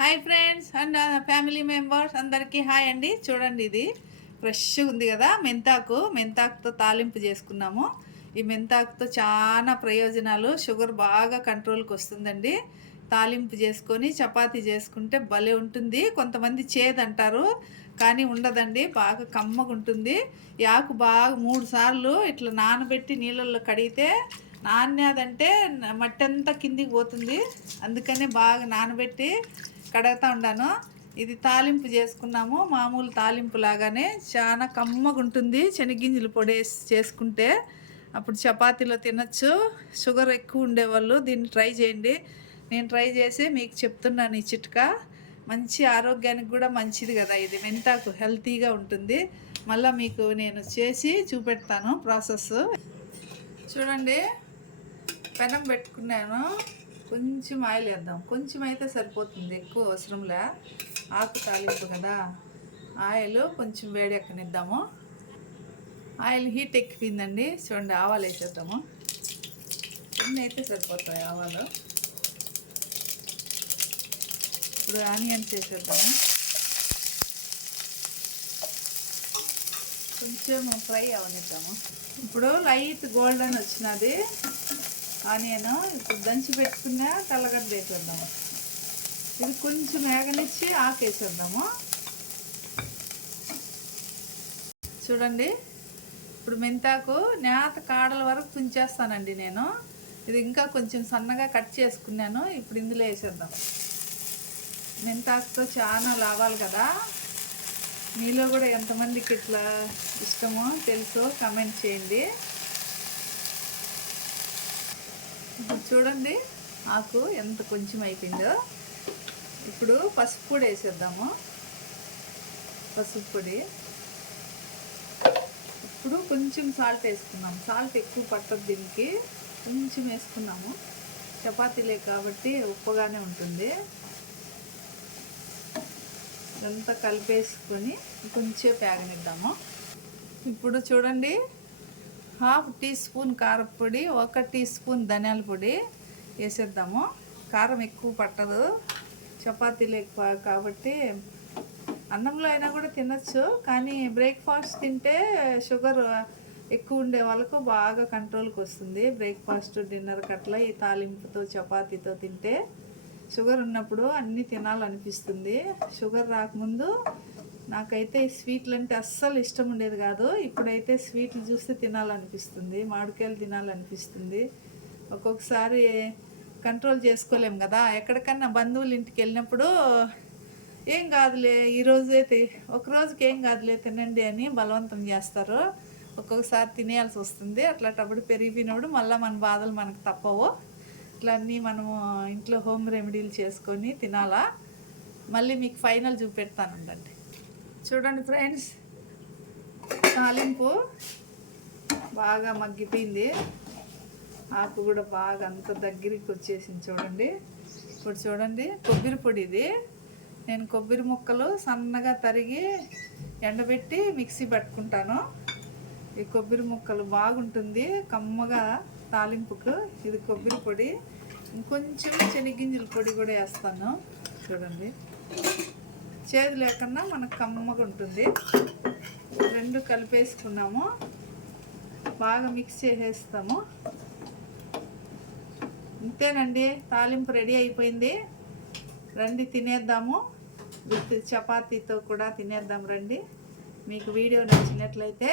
Hi friends and family members అందరికీ hi అండి. చూడండి, ఇది ఫ్రెష్గా ఉంది కదా. మెంతాకుతో తాలింపు చేసుకున్నాము. ఈ మెంతాకుతో చాలా ప్రయోజనాలు. షుగర్ బాగా కంట్రోల్కి వస్తుందండి. తాలింపు చేసుకొని చపాతీ చేసుకుంటే భలే ఉంటుంది. కొంతమంది చేదంటారు, కానీ ఉండదండి, బాగా కమ్మగా ఉంటుంది. ఈ ఆకు బాగా 3 సార్లు ఇట్లా నానబెట్టి నీళ్ళల్లో కడిగితే నాణ్యదంటే మట్టి అంతా కిందికి పోతుంది. అందుకనే బాగా నానబెట్టి కడుగుతూ ఉండాను. ఇది తాలింపు చేసుకున్నాము, మామూలు తాలింపు లాగానే చాలా కమ్మగా ఉంటుంది. శనగింజలు పొడి చేసుకుంటే అప్పుడు చపాతీలో తినచ్చు. షుగర్ ఎక్కువ ఉండేవాళ్ళు దీన్ని ట్రై చేయండి. నేను ట్రై చేసి మీకు చెప్తున్నాను ఈ చిట్కా. మంచి ఆరోగ్యానికి కూడా మంచిది కదా ఇది. మెంతాకు హెల్తీగా ఉంటుంది. మళ్ళీ మీకు నేను చేసి చూపెడతాను ప్రాసెస్. చూడండి, పెనం పెట్టుకున్నాను. కొంచెం ఆయిల్ వేద్దాం. కొంచెం అయితే సరిపోతుంది, ఎక్కువ అవసరంలే. ఆకు తాలింపు కదా. ఆయిల్ కొంచెం వేడి ఎక్కనిద్దాము. Oil heat ఎక్కిపోయిందండి. చూడండి, ఆవాలు వేసేద్దాము. కొన్ని అయితే సరిపోతాయి ఆవాలు. ఇప్పుడు ఆనియన్స్ వేసేద్దాము. కొంచెం ఫ్రై అవనిద్దాము. ఇప్పుడు లైట్ గోల్డెన్ వచ్చినది ఆనియన్. ఇప్పుడు దంచి పెట్టుకున్న తెల్లగడ్డ వేసేద్దాము. ఇది కొంచెం వేగనిచ్చి ఆకేసేద్దాము. చూడండి, ఇప్పుడు మెంతాకు నేత కాడల వరకు తుంచేస్తానండి నేను. ఇది ఇంకా కొంచెం సన్నగా కట్ చేసుకున్నాను. ఇప్పుడు ఇందులో వేసేద్దాం. మెంతాకుతో చాలా లాభాలు కదా. మీలో కూడా ఎంతమందికి ఇట్లా ఇష్టమో తెలుసో కామెంట్ చేయండి. ఇప్పుడు చూడండి, ఆకు ఎంత కొంచెం అయిపోయిందో. ఇప్పుడు పసుపు పొడి వేసేద్దాము. పసుపు పొడి. ఇప్పుడు కొంచెం సాల్ట్ వేసుకున్నాము. సాల్ట్ ఎక్కువ పట్టదు దీనికి, కొంచెం వేసుకున్నాము. చపాతీలే కాబట్టి ఉప్పుగానే ఉంటుంది. ఇదంతా కలిపేసుకొని కొంచెం వేగనిద్దాము. ఇప్పుడు చూడండి, 1/2 టీ స్పూన్ కారపొడి, 1 టీ స్పూన్ ధనియాల పొడి వేసేద్దాము. కారం ఎక్కువ పట్టదు, చపాతీలు ఎక్కువ కాబట్టి అన్నంలో అయినా కూడా తినచ్చు. కానీ బ్రేక్ఫాస్ట్ తింటే షుగర్ ఎక్కువ ఉండే వాళ్ళకు బాగా కంట్రోల్కి వస్తుంది. బ్రేక్ఫాస్ట్ డిన్నర్కి అట్లా ఈ తాలింపుతో చపాతీతో తింటే షుగర్ ఉన్నప్పుడు అన్నీ తినాలనిపిస్తుంది. షుగర్ రాకముందు నాకైతే ఈ స్వీట్లు అంటే అస్సలు ఇష్టం ఉండేది కాదు. ఇప్పుడైతే స్వీట్లు చూస్తే తినాలనిపిస్తుంది, మామిడికాయలు తినాలనిపిస్తుంది. ఒక్కొక్కసారి కంట్రోల్ చేసుకోలేం కదా. ఎక్కడికన్నా బంధువుల ఇంటికి వెళ్ళినప్పుడు ఏం కాదులే ఈరోజైతే ఒకరోజుకి ఏం కాదులే తినండి అని బలవంతం చేస్తారు. ఒక్కొక్కసారి తినేయాల్సి వస్తుంది. అట్లాంటప్పుడు పెరిగిపోయినప్పుడు మళ్ళీ మన బాధలు మనకు తప్పవు. ఇట్లా అన్నీ మనము ఇంట్లో హోమ్ రెమెడీలు చేసుకొని తినాలా. మళ్ళీ మీకు ఫైనల్ చూపెడతానండి. చూడండి ఫ్రెండ్స్, తాలింపు బాగా మగ్గిపోయింది. ఆకు కూడా బాగా అంత దగ్గరికి వచ్చేసింది. చూడండి, ఇప్పుడు చూడండి, కొబ్బరి పొడి ఇది. నేను కొబ్బరి ముక్కలు సన్నగా తరిగి ఎండబెట్టి మిక్సీ పట్టుకుంటాను. ఈ కొబ్బరి ముక్కలు బాగుంటుంది కమ్మగా తాలింపుకు. ఇది కొబ్బరి పొడి. ఇంకొంచెం శనగింజల పొడి కూడా వేస్తాను. చూడండి, చేదు లేకుండా మనకు కమ్మగా ఉంటుంది. రెండు కలిపేసుకున్నాము, బాగా మిక్స్ చేసేస్తాము. ఇంతేనండి, తాలింపు రెడీ అయిపోయింది. రండి తినేద్దాము. విత్ చపాతీతో కూడా తినేద్దాం రండి. మీకు వీడియో నచ్చినట్లయితే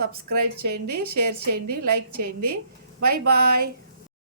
సబ్స్క్రైబ్ చేయండి, షేర్ చేయండి, లైక్ చేయండి. Bye bye.